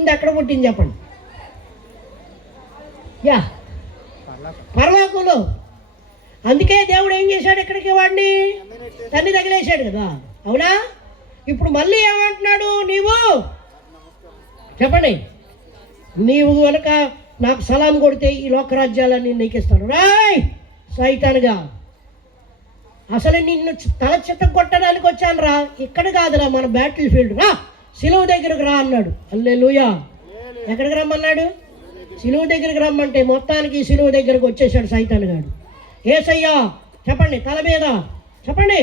ముందు ఎక్కడ పుట్టింది చెప్పండి? యా, పరలోకంలో. అందుకే దేవుడు ఏం చేశాడు? ఇక్కడికి వాడిని తన్ని తగిలేశాడు కదా, అవునా? ఇప్పుడు మళ్ళీ ఏమంటున్నాడు? నీవు చెప్పండి, నీవు కనుక నాకు సలాం కొడితే ఈ లోకరాజ్యాలన్నీ నీకు ఇస్తాను. రాయ్ సైతానుగా, అసలు నిన్ను తల చిత్త కొట్టడానికి వచ్చాను రా, ఇక్కడ కాదురా మన బ్యాటిల్ ఫీల్డ్, రా సిలువ దగ్గరకు రా అన్నాడు. హల్లెలూయా. ఎక్కడికి రమ్మన్నాడు? సిలువ దగ్గరికి రమ్మంటే మొత్తానికి సిలువ దగ్గరకు వచ్చేసాడు సైతాన్ గాడు. యేసయ్యా చెప్పండి, తల మీద చెప్పండి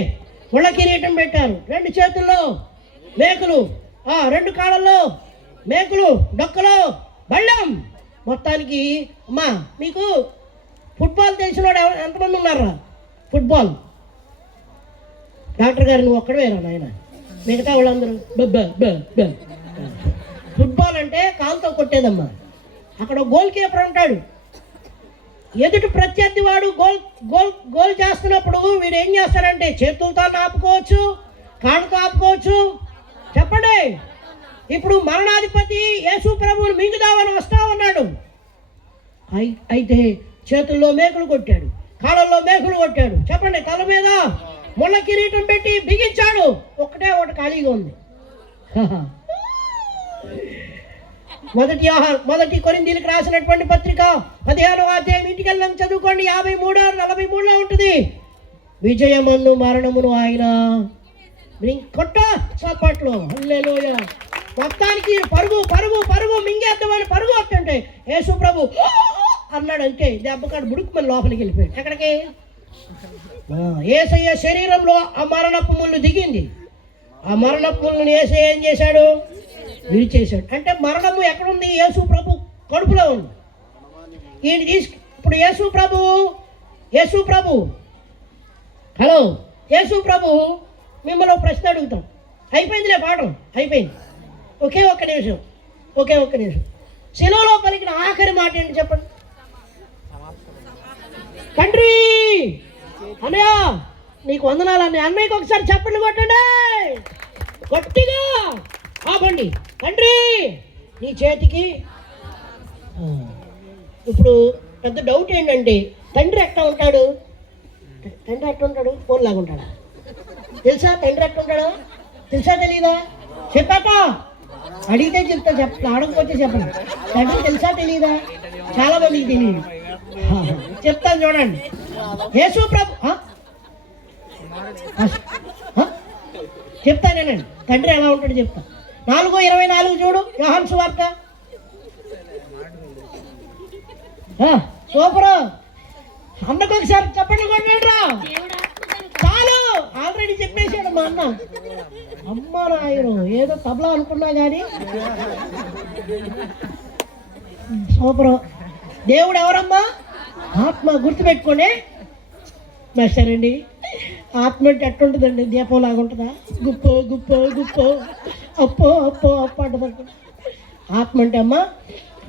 ముళ్ళ కిరీటం పెట్టారు, 2 చేతుల్లో మేకులు, 2 కాళ్ళల్లో మేకులు, డొక్కలో బళ్ళం. మొత్తానికి అమ్మా మీకు ఫుట్బాల్ తెలిసినోడు ఎంతమంది ఉన్నారా? ఫుట్బాల్ డాక్టర్ గారు నువ్వు ఒక్కడవేరా నాయన, మిగతా వాళ్ళందరూ ఫుట్బాల్ అంటే కాలుతో కొట్టేదమ్మా. అక్కడ గోల్ కీపర్ ఉంటాడు, ఎదుటి ప్రత్యర్థి వాడు గోల్ గోల్ గోల్ చేస్తున్నప్పుడు వీడు ఏం చేస్తాడంటే చేతులతో ఆపుకోవచ్చు, కాళ్ళతో ఆపుకోవచ్చు. చెప్పండి, ఇప్పుడు మరణాధిపతి యేసు ప్రభువుని మింగుదామని వస్తా ఉన్నాడు. అయితే చేతుల్లో మేకులు కొట్టాడు, కాళ్ళల్లో మేకులు కొట్టాడు. చెప్పండి, తల మీద ముళ్ళ కిరీటం పెట్టి బిగించాడు. ఒకటే ఒకటి ఖాళీగా ఉంది. మొదటి కొరింథీయులకు రాసినటువంటి పత్రిక 15వ అధ్యాయం ఇంటికి వెళ్ళని చదువుకోండి, 53-43లో ఉంటుంది. విజయమందు మరణమును ఆయన కొట్ట చప్పట్లో. హల్లెలూయా. మొత్తానికి పరుగు పరుగు పరుగు మింగేద్దామని పరుగు వస్తుంటే యేసు ప్రభు అన్నాడంటే దెబ్బకాడు బుడుకుమని లోపలికి వెళ్ళిపోయాడు. ఎక్కడికి? యేసయ్య శరీరంలో ఆ మరణపు ముళ్ళు దిగింది. ఆ మరణపు ముళ్ళని యేసయ్య ఏం చేశాడు? విరిచేశాడు. అంటే మరణము ఎక్కడుంది? యేసు ప్రభు కడుపులో ఉంది. ఈయన ఇప్పుడు యేసు ప్రభు హలో యేసు ప్రభు మిమ్మల్ని ప్రశ్న అడుగుతాం. అయిపోయిందిలే పాఠం, అయిపోయింది. ఒకే ఒక్క నిమిషం. శిలువలో పలికిన ఆఖరి మాట ఏంటి చెప్పండి? తండ్రి అన్నయ్య నీకు వందనాలు అన్నయ్య. అన్నయ్యకి ఒకసారి చప్పట్లు కొట్టండి గట్టిగా. ఆపండి. తండ్రి నీ చేతికి. ఇప్పుడు పెద్ద డౌట్ ఏంటంటే తండ్రి ఎట్లా ఉంటాడు? ఫోన్ లాగా ఉంటాడా? తెలుసా తండ్రి ఎట్లా ఉంటాడో? తెలుసా తెలీదా? చెప్పాక అడిగితే చెప్తా, అడగకపోతే చెప్పండి. తండ్రి తెలుసా తెలీదా? చాలా మందికి తెలియదు. చెప్తాను చూడండి. యేసు ప్రభు చెప్తానేనండి తండ్రి ఎలా ఉంటాడు చెప్తా. 4:24 చూడు యోహాను సువార్త. సూపరు. అన్నకొకసారి చెప్పండి కొట్టండిరా. చాలు, ఆల్రెడీ చెప్పేశాడు మా అన్న. అమ్మ నాయను ఏదో తబలా అనుకున్నా కానీ సూపరు. దేవుడు ఎవరమ్మా? ఆత్మ. గుర్తుపెట్టుకోండి మాస్టరండి. ఆత్మ అంటే ఎట్టుంటుందండి? దీపం లాగా ఉంటుందా? గుప్పో గుప్పో గుప్పో అప్పో అప్పో అప్ప అంటుంది. ఆత్మ అంటే అమ్మ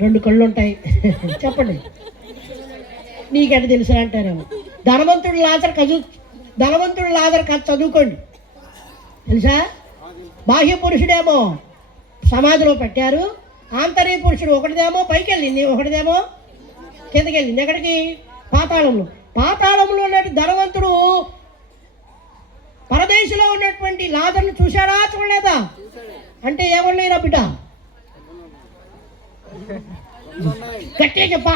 2 కళ్ళు ఉంటాయి. చెప్పండి, నీకెట తెలుసా అంటారేమో. ధనవంతుడు లాజర్ కథ చదువుకోండి. తెలుసా? బాహ్య పురుషుడేమో సమాధిలో పెట్టారు, ఆంతర్య పురుషుడు ఒకటిదేమో పైకి వెళ్ళింది, ఒకటిదేమో కిందకి వెళ్ళింది. ఎక్కడికి? పాతాళంలో ఉన్నట్టు ధనవంతుడు పరదేశంలో ఉన్నటువంటి లాజర్ను చూశాడా చూడలేదా? అంటే ఏమన్నాయిరా బిడ్డ? గట్టిగా చెప్పా.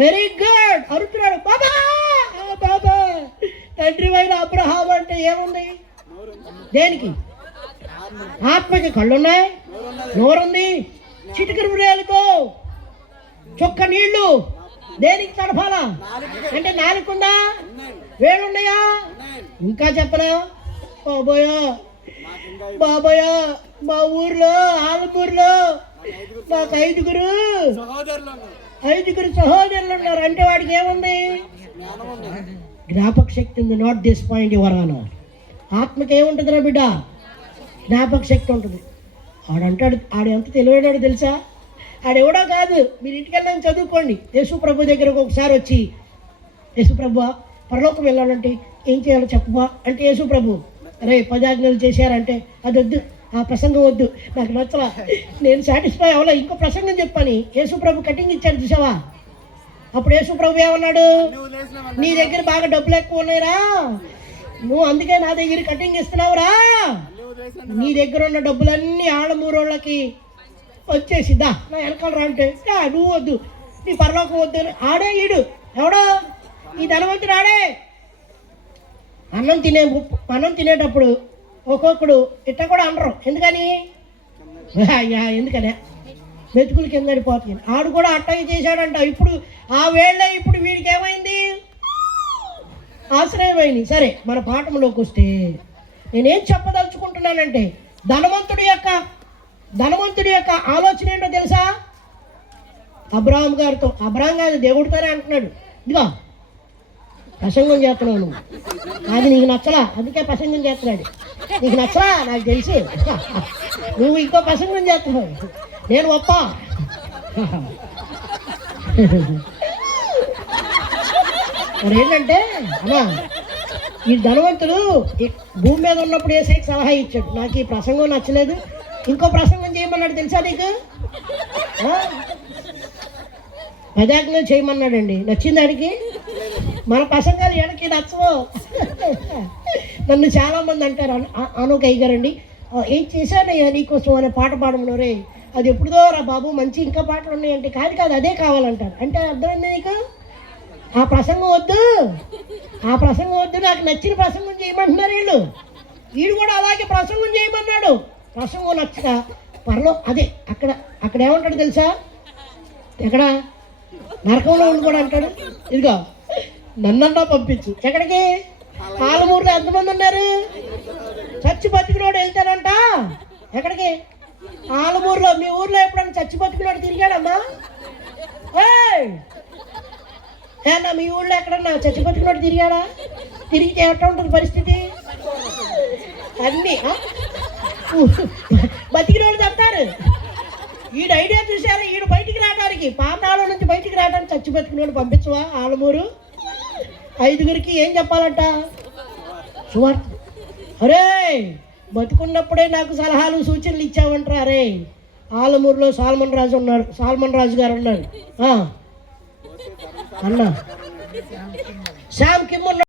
Very good. అరుతున్నాడు బాబా బాబా. తండ్రి వైన అబ్రహాం అంటే ఏముంది? దేనికి? ఆత్మకి కళ్ళున్నాయి, నోరుంది, చిటికరు వ్రేలుకో చుక్క నీళ్లు దేనికి తడపాలా? అంటే నాలుగుందా? వేలున్నాయా? ఇంకా చెప్పనా? బాబోయా మా ఊర్లో ఆలమూరులో నాకు 5 సహోదరులు ఉన్నారు. అంటే వాడికి ఏముంది? జ్ఞాపక శక్తి ఉంది. నాట్ దిస్ పాయింట్ ఎవరాను. ఆత్మకి ఏముంటుందిరా బిడ్డ? జ్ఞాపక శక్తి ఉంటుంది. ఆడంటాడు, ఆడు ఎంత తెలివైనాడు తెలుసా? ఆడెవడో కాదు. మీరు ఇంటికెళ్ళని చదువుకోండి. యేసు ప్రభు దగ్గరకు ఒకసారి వచ్చి, యేసు ప్రభు పరలోకం వెళ్ళాలంటే ఏం చేయాలో చెప్పబా అంటే, యేసు ప్రభు అరే 10 ఆజ్ఞలు చేశారంటే అది వద్దు, ఆ ప్రసంగం వద్దు, నాకు నచ్చలా, నేను సాటిస్ఫై అవ్వలే, ఇంకో ప్రసంగం చెప్పని. యేసుప్రభు కటింగ్ ఇచ్చాడు చూసావా? అప్పుడు యేసుప్రభు ఏమన్నాడు? నీ దగ్గర బాగా డబ్బులు ఎక్కువ ఉన్నాయిరా, నువ్వు అందుకే నా దగ్గర కటింగ్ ఇస్తున్నావురా, నీ దగ్గర ఉన్న డబ్బులన్నీ ఆళ్ళమూరోళ్ళకి వచ్చేసిద్దా, నా వెనకాల రా అంటే నువ్వు వద్దు, నీ పరలోకం వద్దు అని ఆడే ఈడు. ఎవడో ఈ ధనవంతుడు ఆడే. అన్నం తినేటప్పుడు ఒక్కొక్కడు ఇట్ట కూడా అనరు. ఎందుకని? ఎందుకనే మెతుకులు కింద పడిపోతుంది. ఆడు కూడా అట్టగే చేశాడంట. ఇప్పుడు ఆ వేళ్ళ ఇప్పుడు వీడికి ఏమైంది? ఆశ్రయమైంది. సరే, మన పాఠంలోకి వస్తే నేనేం చెప్పదలుచుకుంటున్నానంటే, ధనవంతుడి యొక్క ఆలోచన ఏంటో తెలుసా? అబ్రాహం గారితో, అబ్రాహం గారు దేవుడితోనే అంటున్నాడు, ఇదిగో ప్రసంగం చేస్తున్నావు నువ్వు, అది నీకు నచ్చలా, అందుకే ప్రసంగం చేస్తున్నాడు. నీకు నచ్చలా నాకు తెలుసు, నువ్వు ఇంకో ప్రసంగం చేస్తున్నావు, నేను ఒప్ప. మరి ఏంటంటే అమ్మా, ఈ ధనవంతుడు భూమి మీద ఉన్నప్పుడు ఏసైకి సలహా ఇచ్చాడు, నాకు ఈ ప్రసంగం నచ్చలేదు, ఇంకో ప్రసంగం చేయమన్నాడు. తెలుసా నీకు? పదాజ్ఞలు చేయమన్నాడండి. నచ్చింది ఆడికి? మన ప్రసంగాలు ఎడకి నచ్చవు. నన్ను చాలామంది అంటారు, అనుకయ్య గారండి ఏం చేశానయ్యా నీకోసం అనే పాట పాడమను. రే అది ఎప్పుడుదో రా బాబు, మంచి ఇంకా పాటలు ఉన్నాయంటే, కాదు అదే కావాలంటారు. అంటే అర్థమైంది నీకు? ఆ ప్రసంగం వద్దు, నాకు నచ్చిన ప్రసంగం చేయమంటున్నారు వీళ్ళు. వీడు కూడా అలాగే ప్రసంగం చేయమన్నాడు. ప్రసంగం నచ్చక అదే అక్కడ ఏమంటాడు తెలుసా? ఎక్కడ? నరకంలో ఉండి కూడా అంటాడు, ఇదిగో నన్నన్నా పంపించు. ఎక్కడికి? ఆలమూరులో ఎంతమంది ఉన్నారు? చచ్చి బతికినోడు వెళ్తాడంట. ఎక్కడికి? ఆలమూరులో. మీ ఊర్లో ఎప్పుడన్నా చచ్చి బతికినోడు తిరిగాడమ్మా? ఏనా మీ ఊళ్ళో ఎక్కడన్నా చచ్చి బతికినోడు తిరిగాడా? తిరిగితే ఎట్లా ఉంటుంది పరిస్థితి? అన్నీ బతికినోడు చెప్తారు. ఈడు ఐడియా చూశారు, ఈడు బయటికి రావడానికి, పాతాళం నుంచి బయటికి రావడానికి చచ్చి బతికినోడు పంపించవా? ఆలమూరు 5గురికి ఏం చెప్పాలంట? సువార్త. అరే బతుకున్నప్పుడే నాకు సలహాలు సూచనలు ఇచ్చావంటారా? అరే ఆలమూరులో సాల్మన్ రాజు గారు ఉన్నారు అన్న, శ్యామ్ కిమ్ ఉన్నాడు.